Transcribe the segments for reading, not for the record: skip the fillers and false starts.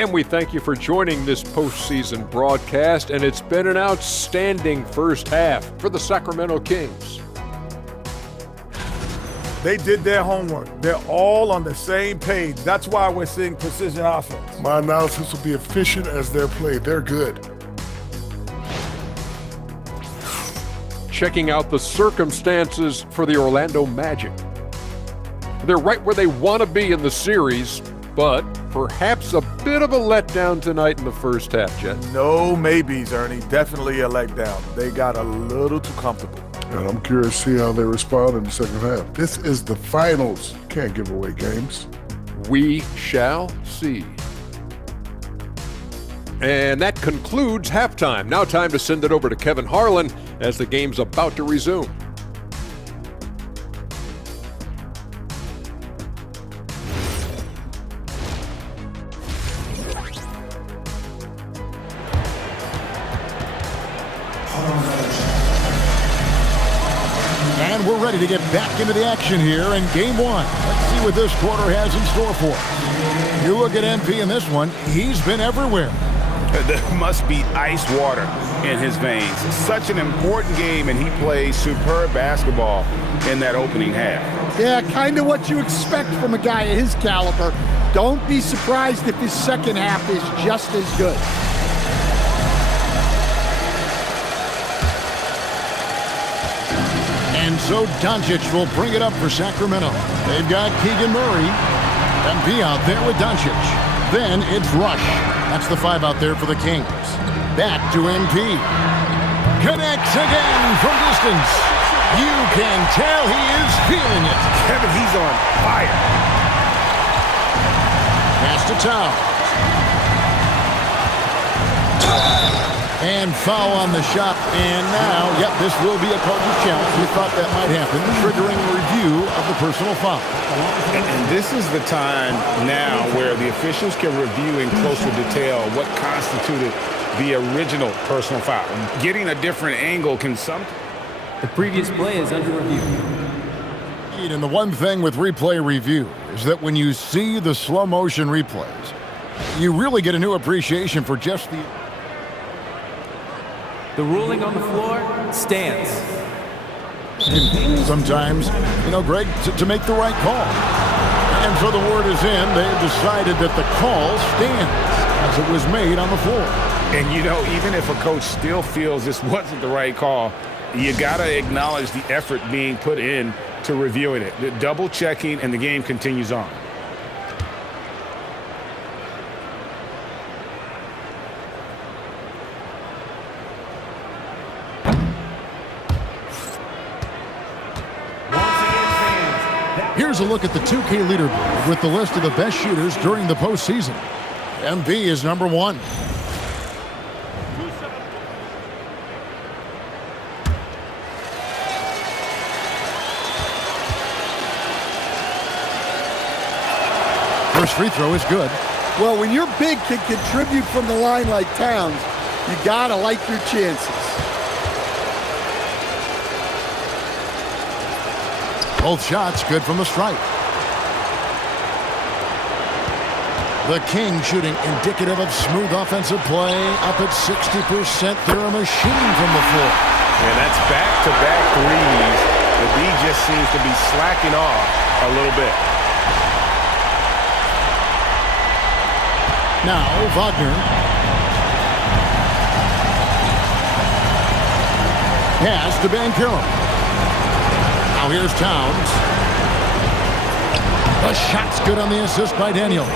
And we thank you for joining this postseason broadcast, and it's been an outstanding first half for the Sacramento Kings. They did their homework. They're all on the same page. That's why we're seeing precision offense. My analysis will be efficient as their play. They're good. Checking out the circumstances for the Orlando Magic. They're right where they want to be in the series, but perhaps a bit of a letdown tonight in the first half, Jet. No maybes, Ernie. Definitely a letdown. They got a little too comfortable. And I'm curious to see how they respond in the second half. This is the finals. Can't give away games. We shall see. And that concludes halftime. Now time to send it over to Kevin Harlan as the game's about to resume. And we're ready to get back into the action here in game one. Let's see what this quarter has in store for us. You look at MP in this one, he's been everywhere. There must be ice water in his veins. Such an important game, and he plays superb basketball in that opening half. Yeah, kind of what you expect from a guy of his caliber. Don't be surprised if his second half is just as good. And so Doncic will bring it up for Sacramento. They've got Keegan Murray. MP out there with Doncic. Then it's Rush. That's the 5 out there for the Kings. Back to MP. Connects again from distance. You can tell he is feeling it. Kevin, he's on fire. Pass to Towns. And foul on the shot. And now, yep, this will be a coach's challenge. We thought that might happen, triggering a review of the personal foul. And this is the time now where the officials can review in closer detail what constituted the original personal foul. Getting a different angle can sometimes... The previous play is under review. And the one thing with replay review is that when you see the slow motion replays, you really get a new appreciation for just the... The ruling on the floor stands. Sometimes, Greg, to make the right call. And so the word is in. They've decided that the call stands as it was made on the floor. And, even if a coach still feels this wasn't the right call, you got to acknowledge the effort being put in to reviewing it. The double checking, and the game continues on. Here's a look at the 2K leaderboard with the list of the best shooters during the postseason. MB is number 1. First free throw is good. Well, when your big can contribute from the line like Towns, you gotta like your chances. Both shots good from the stripe. The Kings shooting indicative of smooth offensive play. Up at 60%. They're a machine from the floor. And that's back-to-back threes. The D just seems to be slacking off a little bit. Now Wagner. Pass to Banchero. Now here's Towns. The shot's good on the assist by Daniels.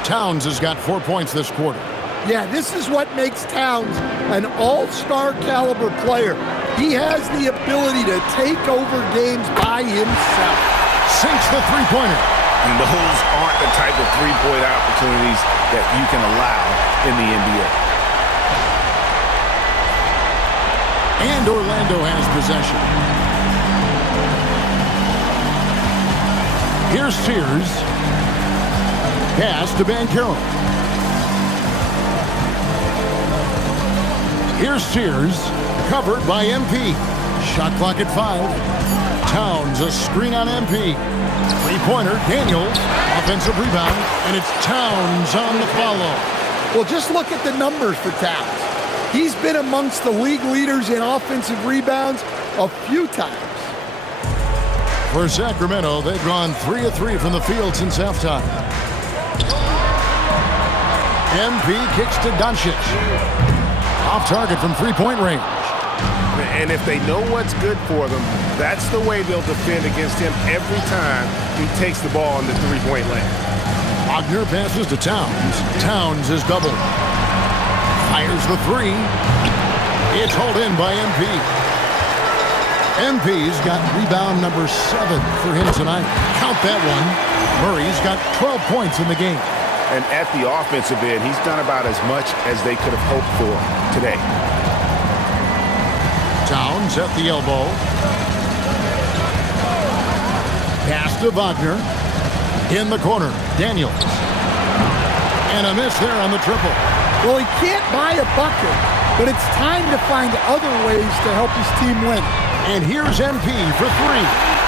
Towns has got 4 points this quarter. Yeah, this is what makes Towns an all-star caliber player. He has the ability to take over games by himself. Sinks the three-pointer. And those aren't the type of three-point opportunities that you can allow in the NBA. And Orlando has possession. Here's Sears. Pass to Banchero. Here's Sears. Covered by MP. Shot clock at 5. Towns, a screen on MP. Three-pointer, Daniels, offensive rebound, and it's Towns on the follow. Well, just look at the numbers for Towns. He's been amongst the league leaders in offensive rebounds a few times. For Sacramento, they've gone 3 of 3 from the field since halftime. MP kicks to Doncic. Off target from three-point range. And if they know what's good for them, that's the way they'll defend against him every time he takes the ball in the three-point lane. Wagner passes to Towns. Towns is doubled. Fires the three. It's hauled in by MP. MP's got rebound number 7 for him tonight. Count that one. Murray's got 12 points in the game. And at the offensive end, he's done about as much as they could have hoped for today. Towns at the elbow. Pass to Wagner. In the corner, Daniels. And a miss there on the triple. Well, he can't buy a bucket, but it's time to find other ways to help his team win. And here's MP for 3.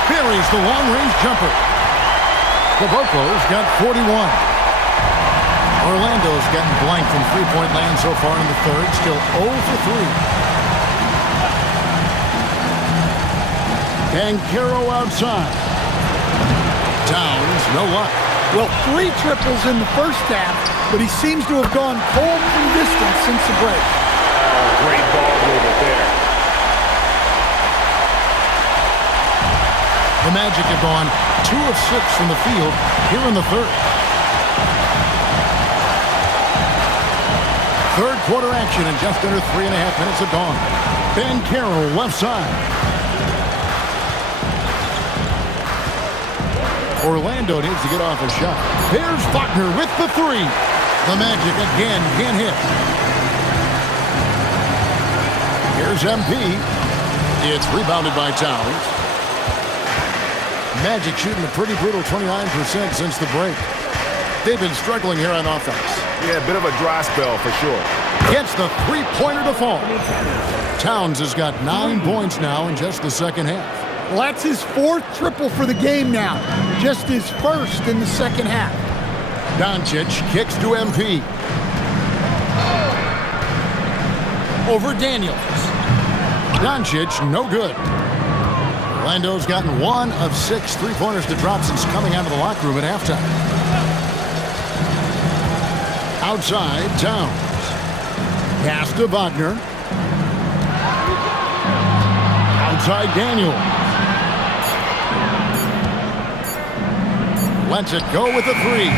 Buries the long-range jumper. Kaboko's got 41. Orlando's gotten blank from three-point land so far in the third. Still 0 for 3. Banchero outside. Towns, no luck. Well, 3 triples in the first half, but he seems to have gone cold from distance since the break. Great ball movement there. The Magic have gone 2 of 6 from the field here in the third. Third quarter action in just under 3.5 minutes have gone. Banchero left side. Orlando needs to get off a shot. There's Wagner with the 3. The Magic again can't hit. Here's MP. It's rebounded by Towns. Magic shooting a pretty brutal 29% since the break. They've been struggling here on offense. Yeah, a bit of a dry spell for sure. Gets the three-pointer to fall. Towns has got 9 points now in just the second half. Well, that's his 4th triple for the game now. Just his 1st in the second half. Doncic kicks to MP. Over Daniels. Doncic, no good. Orlando's gotten 1 of 6 three-pointers to drop since coming out of the locker room at halftime. Outside, Towns. Pass to Wagner. Outside, Daniels. Lets it go with a 3.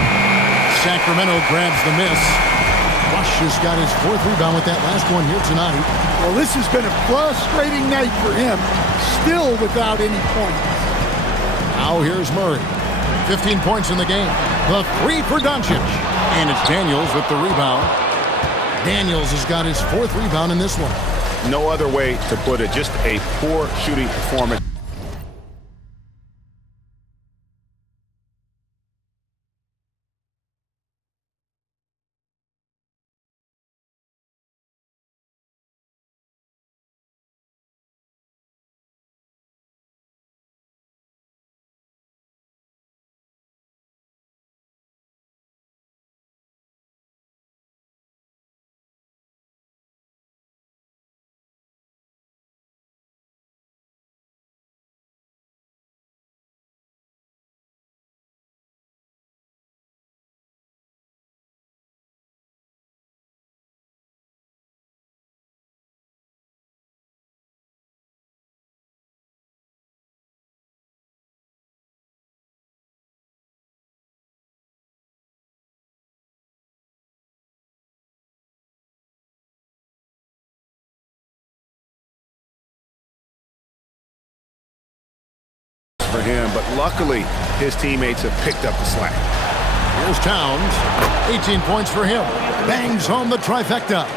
Sacramento grabs the miss. Rush has got his 4th rebound with that last one here tonight. Well, this has been a frustrating night for him. Still without any points. Now here's Murray. 15 points in the game. The 3 for Doncic. And it's Daniels with the rebound. Daniels has got his 4th rebound in this one. No other way to put it. Just a poor shooting performance. For him, but luckily his teammates have picked up the slack. Here's Towns. 18 points for him. Bangs home the trifecta.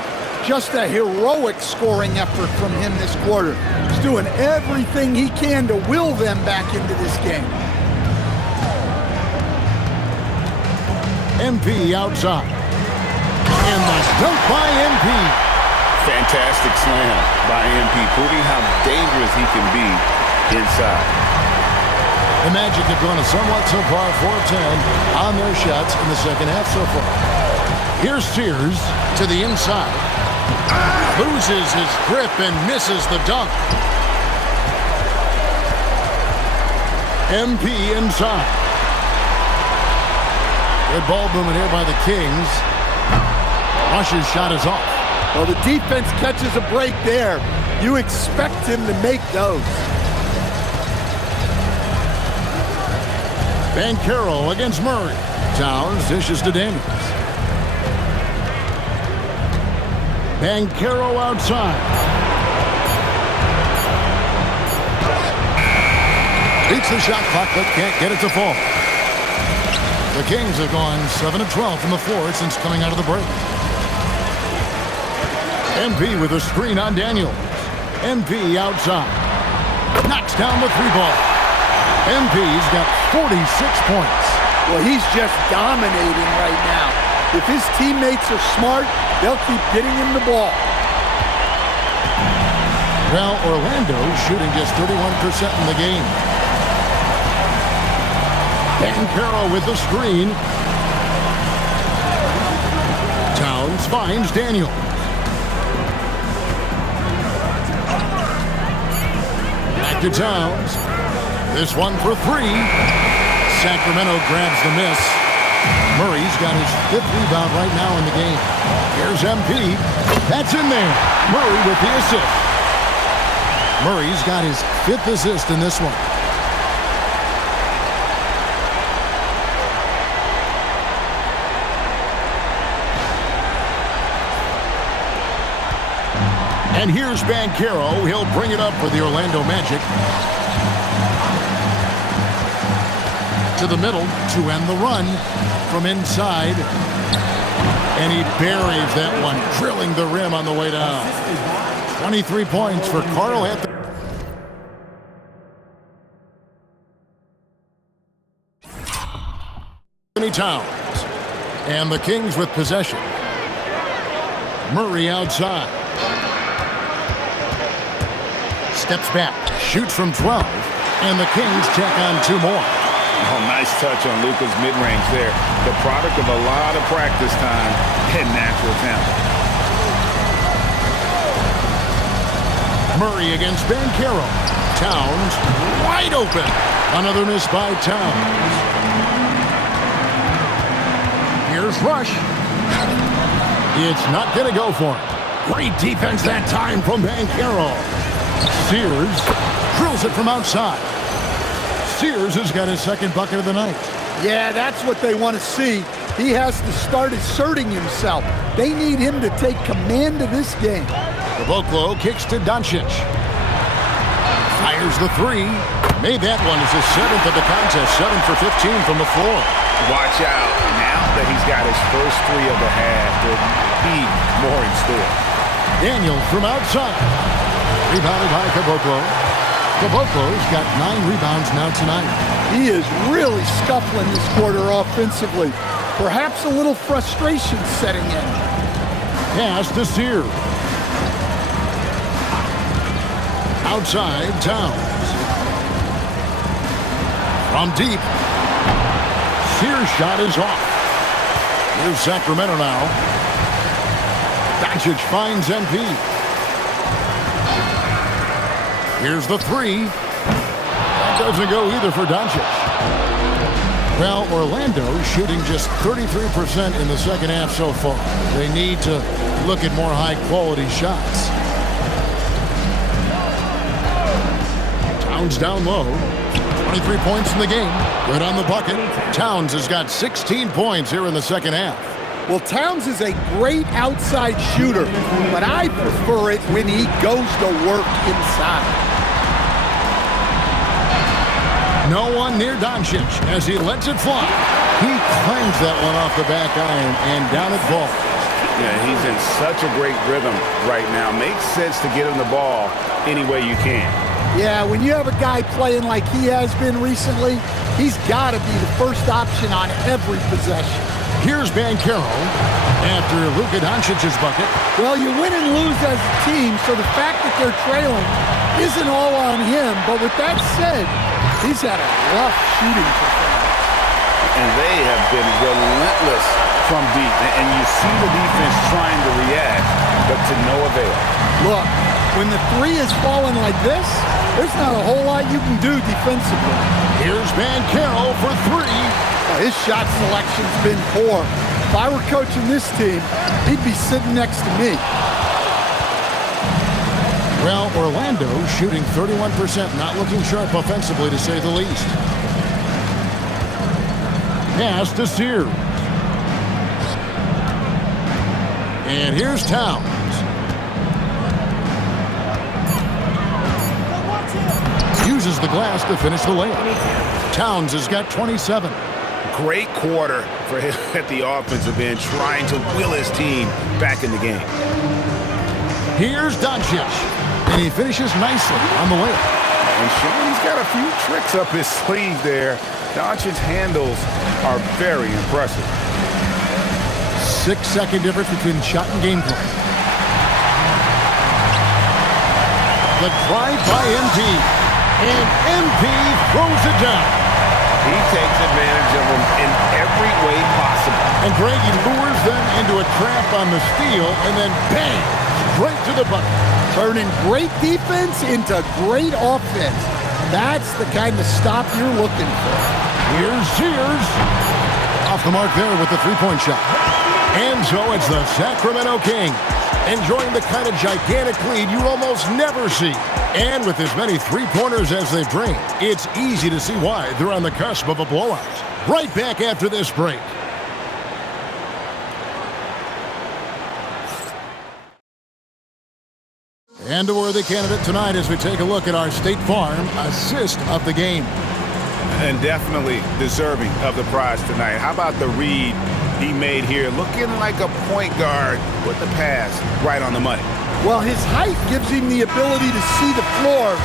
Just a heroic scoring effort from him this quarter. He's doing everything he can to will them back into this game. MP outside. And the dunk by MP. Fantastic slam by MP, proving how dangerous he can be inside. The Magic have gone a somewhat so far 4-10 on their shots in the second half so far. Here's Sears to the inside. Loses his grip and misses the dunk. MP inside. Good ball movement here by the Kings. Rush's shot is off. Well, the defense catches a break there. You expect him to make those. Banchero against Murray. Towns dishes to Daniels. Banchero outside. Beats the shot clock, but can't get it to fall. The Kings have gone 7-12 from the floor since coming out of the break. MP with a screen on Daniels. MP outside. Knocks down the three ball. MP's got 46 points. Well, he's just dominating right now. If his teammates are smart, they'll keep getting him the ball. Well, Orlando shooting just 31% in the game. Banchero with the screen. Towns finds Daniels. Back to Towns. This one for three. Sacramento grabs the miss. Murray's got his 5th rebound right now in the game. Here's MP. That's in there. Murray with the assist. Murray's got his 5th assist in this one. And here's Banchero. He'll bring it up for the Orlando Magic. To the middle to end the run from inside. And he buries that one, drilling the rim on the way down. 23 points for Karl Anthony Towns. And the Kings with possession. Murray outside. Steps back, shoots from 12, and the Kings check on 2 more. Oh, nice touch on Luka's mid-range there. The product of a lot of practice time and natural talent. Murray against Banchero. Towns wide open. Another miss by Towns. Here's Rush. It's not going to go for him. Great defense that time from Banchero. Sears drills it from outside. Sears has got his 2nd bucket of the night. Yeah, that's what they want to see. He has to start asserting himself. They need him to take command of this game. Caboclo kicks to Doncic. Fires the 3. Made that one as his 7th of the contest. 7 for 15 from the floor. Watch out. Now that he's got his first 3 of the half, there'll be more in store. Daniel from outside. Rebounded by Caboclo. Caboclo's got 9 rebounds now tonight. He is really scuffling this quarter offensively. Perhaps a little frustration setting in. Pass to Sears. Outside, Towns. From deep. Sears' shot is off. Here's Sacramento now. Doncic finds MP. Here's the 3. That doesn't go either for Doncic. Well, Orlando shooting just 33% in the second half so far. They need to look at more high-quality shots. Towns down low. 23 points in the game. Good on the bucket. Towns has got 16 points here in the second half. Well, Towns is a great outside shooter, but I prefer it when he goes to work inside. No one near Doncic as he lets it fly. He clangs that one off the back iron and down it falls. Yeah, he's in such a great rhythm right now. Makes sense to get him the ball any way you can. Yeah, when you have a guy playing like he has been recently, he's got to be the first option on every possession. Here's Banchero after Luka Doncic's bucket. Well, you win and lose as a team, so the fact that they're trailing isn't all on him. But with that said, He's had a rough shooting performance. And they have been relentless from deep. And you see the defense trying to react, but to no avail. Look, when the three is falling like this, there's not a whole lot you can do defensively. Here's Banchero for three. His shot selection's been poor. If I were coaching this team, he'd be sitting next to me. Well, Orlando shooting 31%, not looking sharp offensively to say the least. Pass to Sears. And here's Towns. Uses the glass to finish the layup. Towns has got 27. Great quarter for him at the offensive end, trying to will his team back in the game. Here's Doncic, and he finishes nicely on the layup. And Sean's got a few tricks up his sleeve there. Doncic's handles are very impressive. 6-second difference between shot and game play. The drive by MP, and MP throws it down. He takes advantage of them in every way possible. And Greg, he lures them into a trap on the steal, and then bang, straight to the bucket. Turning great defense into great offense. That's the kind of stop you're looking for. Here's Sears. Off the mark there with the three-point shot. And so it's the Sacramento Kings enjoying the kind of gigantic lead you almost never see. And with as many three-pointers as they bring, it's easy to see why they're on the cusp of a blowout. Right back after this break. And a worthy candidate tonight as we take a look at our State Farm assist of the game. And definitely deserving of the prize tonight. How about the read he made here? Looking like a point guard with the pass right on the money. Well, his height gives him the ability to see the floor,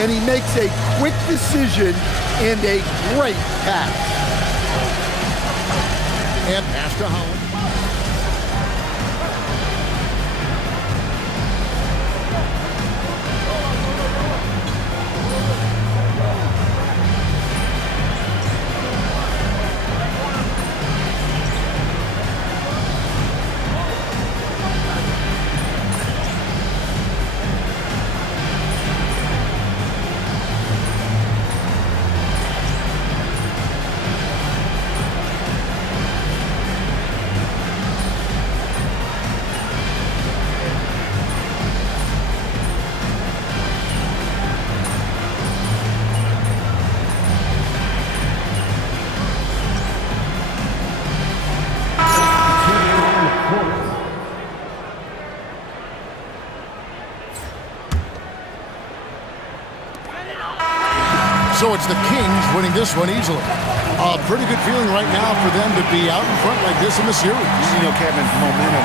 and he makes a quick decision and a great pass. And pass to Holland. So it's the Kings winning this one easily. A pretty good feeling right now for them to be out in front like this in the series. You know, Kevin, momentum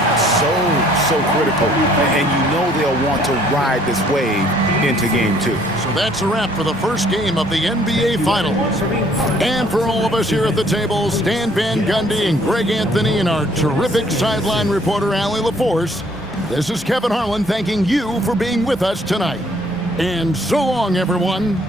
so critical. And you know they'll want to ride this wave into game 2. So that's a wrap for the first game of the NBA Finals. And for all of us here at the table, Stan Van Gundy and Greg Anthony and our terrific sideline reporter, Allie LaForce, this is Kevin Harlan thanking you for being with us tonight. And so long, everyone.